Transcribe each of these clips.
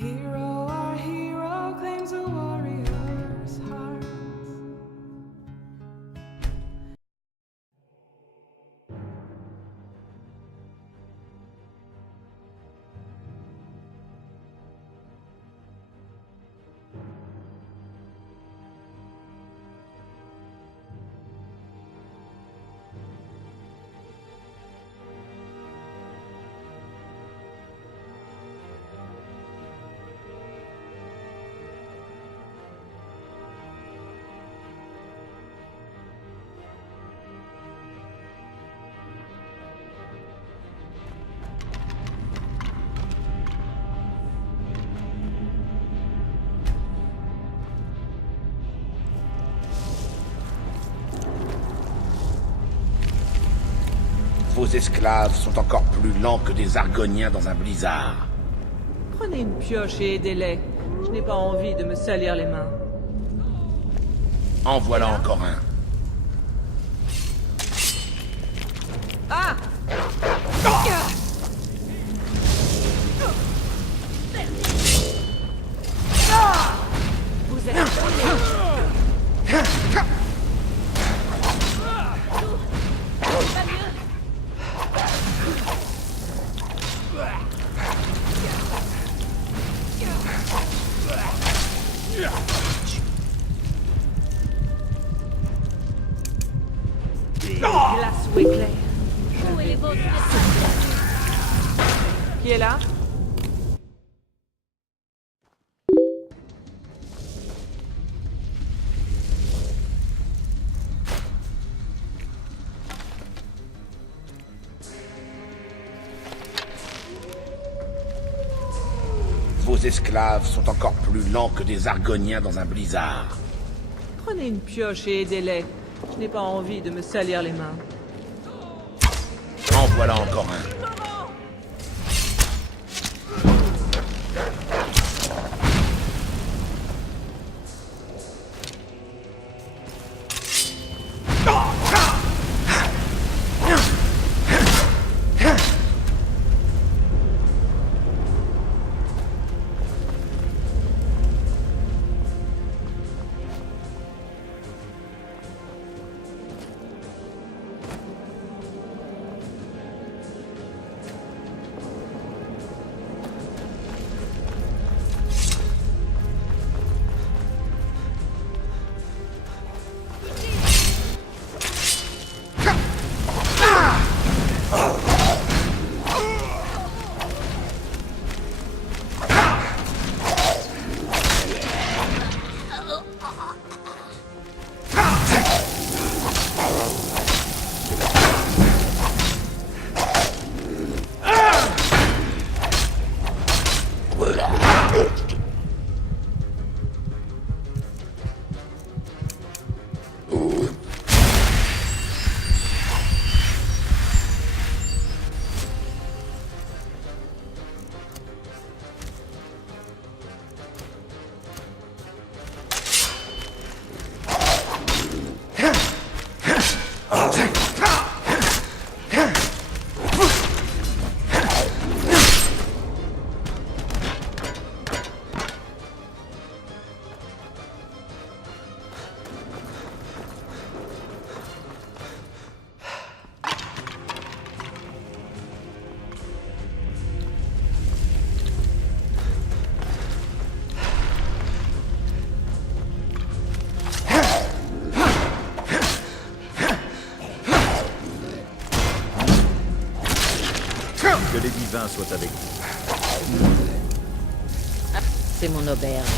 Hero, our hero claims a warrior's heart. Vos esclaves sont encore plus lents que des argoniens dans un blizzard. Prenez une pioche et aidez-les. Je n'ai pas envie de me salir les mains. En voilà encore un. Ah! Vous êtes glace ou éclair. Où est les vôtres? Qui est là? Vos esclaves sont encore plus lents que des argoniens dans un blizzard. Prenez une pioche et aidez-les. Je n'ai pas envie de me salir les mains. En voilà encore un. Que les divins soient avec vous. C'est mon auberge.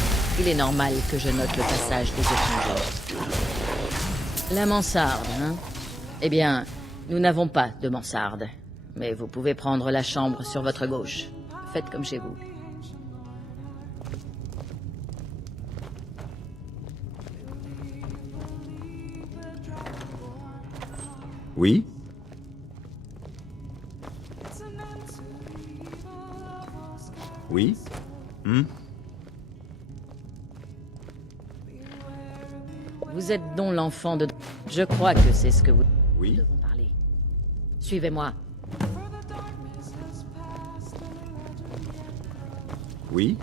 Il est normal que je note le passage des étrangers. La mansarde, hein? Eh bien, nous n'avons pas de mansarde. Mais vous pouvez prendre la chambre sur votre gauche. Faites comme chez vous. Oui? Oui? Vous êtes donc l'enfant de... Je crois que c'est ce que vous... Oui? Nous devons parler. Suivez-moi. Oui?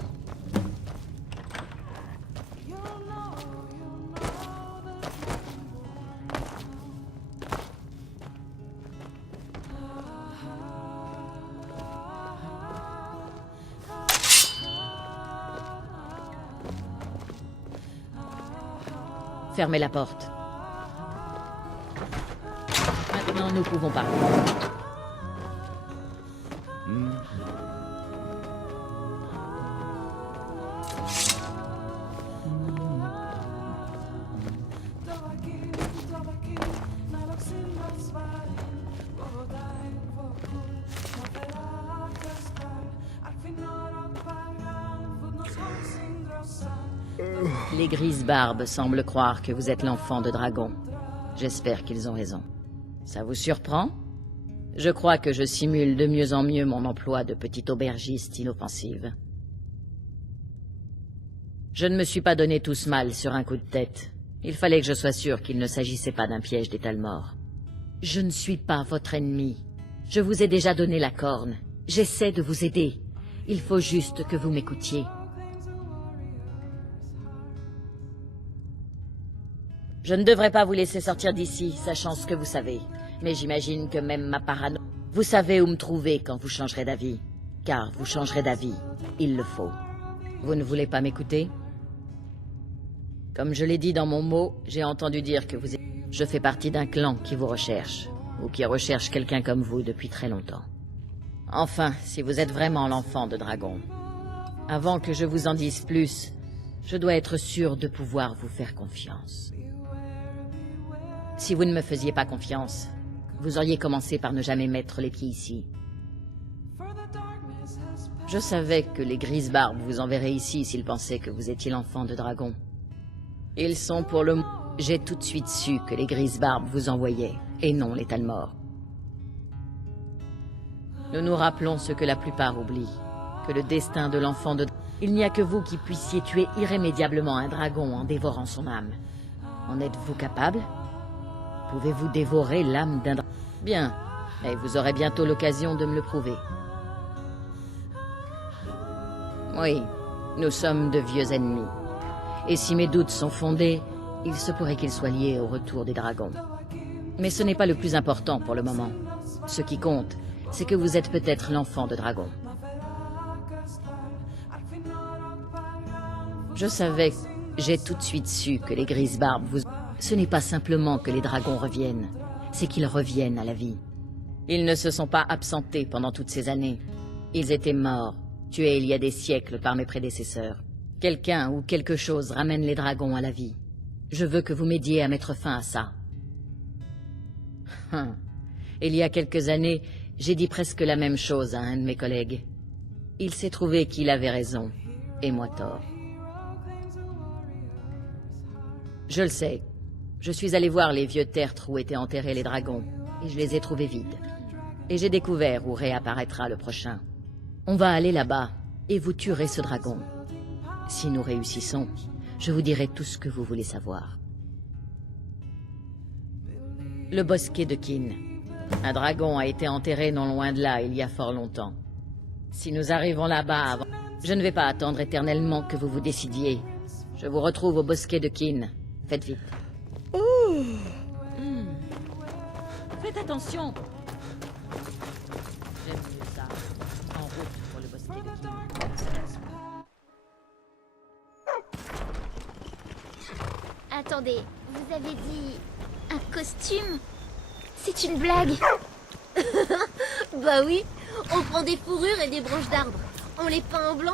Fermez la porte. Maintenant, nous pouvons parler. Les Grises-Barbes semblent croire que vous êtes l'enfant de dragon. J'espère qu'ils ont raison. Ça vous surprend? Je crois que je simule de mieux en mieux mon emploi de petite aubergiste inoffensive. Je ne me suis pas donné tout ce mal sur un coup de tête. Il fallait que je sois sûr qu'il ne s'agissait pas d'un piège des Talmor. Je ne suis pas votre ennemi. Je vous ai déjà donné la corne. J'essaie de vous aider. Il faut juste que vous m'écoutiez. Je ne devrais pas vous laisser sortir d'ici, sachant ce que vous savez. Mais j'imagine que même ma parano... Vous savez où me trouver quand vous changerez d'avis. Car vous changerez d'avis. Il le faut. Vous ne voulez pas m'écouter? Comme je l'ai dit dans mon mot, j'ai entendu dire que vous êtes... Je fais partie d'un clan qui vous recherche. Ou qui recherche quelqu'un comme vous depuis très longtemps. Enfin, si vous êtes vraiment l'enfant de dragon. Avant que je vous en dise plus, je dois être sûr de pouvoir vous faire confiance. Si vous ne me faisiez pas confiance, vous auriez commencé par ne jamais mettre les pieds ici. Je savais que les Grises-Barbes vous enverraient ici s'ils pensaient que vous étiez l'enfant de dragon. Ils sont pour le... J'ai tout de suite su que les Grises-Barbes vous envoyaient, et non les Talmor. Nous nous rappelons ce que la plupart oublient, que le destin de l'enfant de... Il n'y a que vous qui puissiez tuer irrémédiablement un dragon en dévorant son âme. En êtes-vous capable? Pouvez-vous dévorer l'âme d'un dragon? Bien, et vous aurez bientôt l'occasion de me le prouver. Oui, nous sommes de vieux ennemis. Et si mes doutes sont fondés, il se pourrait qu'ils soient liés au retour des dragons. Mais ce n'est pas le plus important pour le moment. Ce qui compte, c'est que vous êtes peut-être l'enfant de dragon. Je savais, j'ai tout de suite su que les Grises-Barbes vous... Ce n'est pas simplement que les dragons reviennent, c'est qu'ils reviennent à la vie. Ils ne se sont pas absentés pendant toutes ces années. Ils étaient morts, tués il y a des siècles par mes prédécesseurs. Quelqu'un ou quelque chose ramène les dragons à la vie. Je veux que vous m'aidiez à mettre fin à ça. Il y a quelques années, j'ai dit presque la même chose à un de mes collègues. Il s'est trouvé qu'il avait raison, et moi tort. Je le sais. Je suis allé voir les vieux tertres où étaient enterrés les dragons, et je les ai trouvés vides. Et j'ai découvert où réapparaîtra le prochain. On va aller là-bas, et vous tuerez ce dragon. Si nous réussissons, je vous dirai tout ce que vous voulez savoir. Le bosquet de Kin. Un dragon a été enterré non loin de là il y a fort longtemps. Si nous arrivons là-bas avant... Je ne vais pas attendre éternellement que vous vous décidiez. Je vous retrouve au bosquet de Kin. Faites vite. Faites attention. J'aime mieux ça. En route pour le bosquet de Kin. Attendez, vous avez dit un costume? C'est une blague? Bah oui, on prend des fourrures et des branches d'arbres. On les peint en blanc.